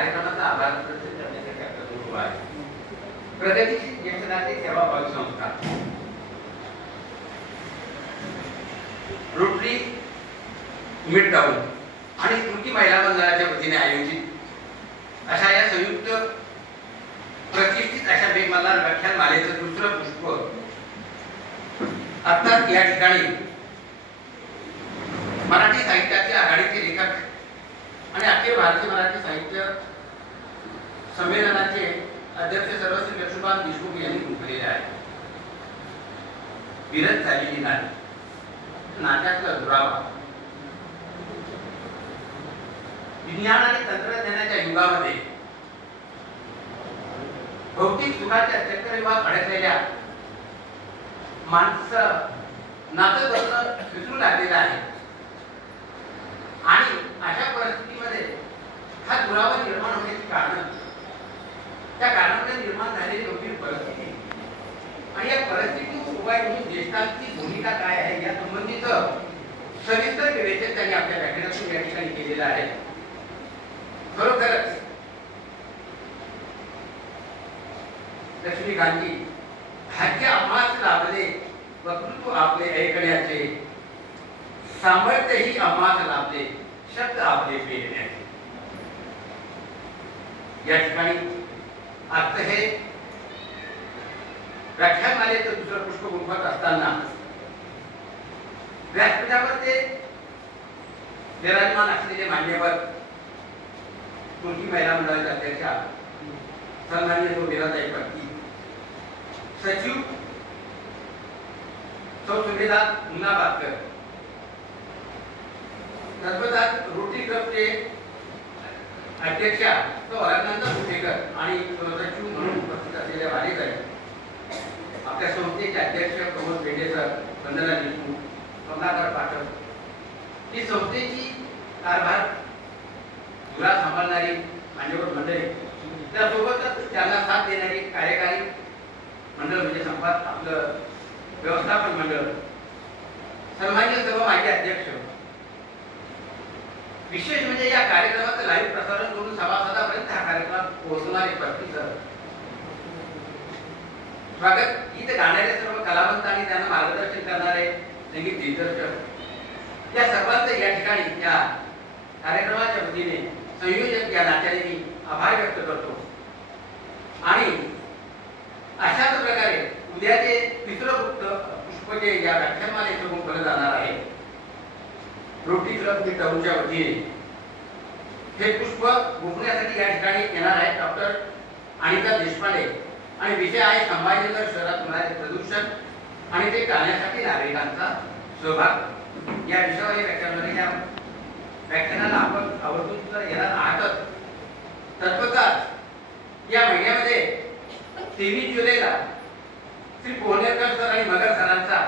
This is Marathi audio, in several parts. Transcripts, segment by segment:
कार्यक्रमाचा आभार प्रदर्शन करण्यासाठी आपल्यासमोर उभा आहे. प्रगतीशील ज्येष्ठ नागरिक सेवाभावी संस्था रोटरी मिड टाउन आणि स्मृती महिला मंडळाच्या वतीने आयोजित अशा या संयुक्त प्रतिष्ठित अशा मेघमल्हार व्याख्यान मालेचं दुसरं पुष्प अर्थात या ठिकाणी मराठी साहित्याचे आघाडीचे लेखक आणि अखिल भारतीय मराठी साहित्य संमेलनाचे अध्यक्ष सर्वश्री लक्ष्मण देशमुख यांनी गुंफलेले आहे. विरत झालेली नाही नाट्यातला दुरावा. विज्ञान आणि तंत्रज्ञानाच्या युगामध्ये भौतिक सुखाच्या चक्रव्यूहात अडकलेल्या माणसं नातं विसरू लागलेलं आहे आणि अशा परिस्थितीमध्ये हा दुरावा निर्माण होण्याची कारण त्या कारणामुळे निर्माण झालेली गंभीर परिस्थिती आणि या परिस्थितीवर उपाय म्हणून ज्येष्ठांची भूमिका काय आहे या संबंधीचं सविस्तर विवेचन त्यांनी आपल्या व्याख्यानातून या ठिकाणी केलेलं आहे. खरोखरच लक्ष्मीकांती भाग्य आम्हास लाभले वक्तृत्व आपले ऐकण्याचे सामर्थ्यही आम्हास लाभले शब्द आपले पेरण्याचे. या ठिकाणी आजचं हे व्याख्यानमालेचं दुसरं पुष्प गुंफत असताना व्यासपीठावर ते विराजमान असलेले मान्यवर स्मृती महिला मंडळाच्या अध्यक्षा सन्माननीय मीराताई पत्की, सचिव सौ सुमेधा मुन्नाबादकर, तत्वतात रोटरी क्लबचे अध्यक्षा सौ अलकनंदा कुठेकर आणि सचिव म्हणून उपस्थित असलेल्या वालेकर, आपल्या संस्थेचे अध्यक्ष प्रमोद बेंडे सर, वंदना देशमुख, कमलाकर पाठक, ही संस्थेची कारभार धुरा सांभाळणारी मान्यवर मंडळी, त्यासोबतच त्यांना साथ देणारी कार्यकारी मंडळ म्हणजे संपाद आपलं व्यवस्थापन मंडळ, सन्माननीय सर्व माजी अध्यक्ष. विशेष म्हणजे या कार्यक्रमाचं लाईव्ह प्रसारण करून सभासदापर्यंत हा कार्यक्रम पोहोचणारे पत्नी सर, स्वागत गीत गाणारे सर्व कलावंत आणि त्यांना मार्गदर्शन करणारे संगीत दिग्दर्शक, या सर्वांचं या ठिकाणी या कार्यक्रमाच्या वतीने संयोजक या नात्याने मी आभार व्यक्त करतो. आणि अशाच प्रकारे उद्याचे तिसरं पुष्प जे या व्याख्यानमालेचं गुंफलं जाणार आहे रोटरी क्लब मिड टाउनच्या वतीने, हे पुष्प गुंफण्यासाठी या ठिकाणी येणार आहे डॉक्टर अनिता देशपांडे आणि विषय आहे संभाजीनगर शहरात होणारे प्रदूषण आणि ते टाळण्यासाठी नागरिकांचा सहभाग. या विषयावर हे व्याख्यान या व्याख्यानाला आपण आवर्जून जर येणार आहातच. तत्वतः या महिन्यामध्ये 23 जुलैला श्री पोहनेरकर सर आणि मगर सरांचा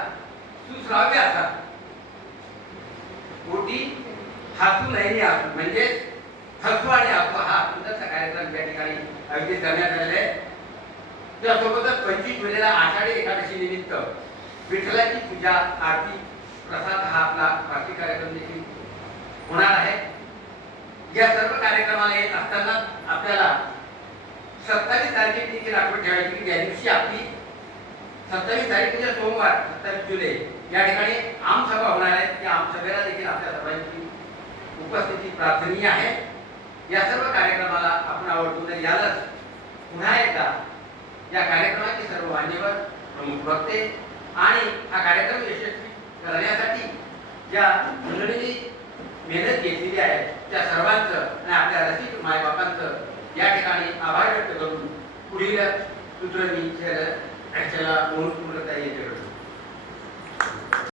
सुश्राव्य असा मोठी हसू नयनी हसू म्हणजे हसू आणि हसू हा सुंदरसा कार्यक्रम या ठिकाणी आयोजित करण्यात आलेला आहे. त्यासोबतच 25 जुलैला आषाढी एकादशी निमित्त विठ्ठलाची पूजा आरती प्रसाद हा आपला वार्षिक कार्यक्रम देखील होणार आहे. या सर्व कार्यक्रमाला येत असताना आपल्याला 27 तारखेची देखील आठवण ठेवायची की त्या दिवशी आपली 27 तारीख म्हणजे सोमवार 27 जुलै या ठिकाणी आमसभा होणार आहे. त्या आमसभेला देखील आपल्या सर्वांची उपस्थिती प्रार्थनीय आहे. या सर्व कार्यक्रमाला आपण आवर्जून यालाच पुन्हा एकदा या कार्यक्रमाचे सर्व मान्यवर प्रमुख वक्ते आणि हा कार्यक्रम यशस्वी करण्यासाठी ज्या मंडळींनी मेहनत घेतलेली आहे त्या सर्वांचं आणि आपल्या रसिक मायबापांचं या ठिकाणी आभार व्यक्त करून पुढील सूत्र मी पूर्णता येते.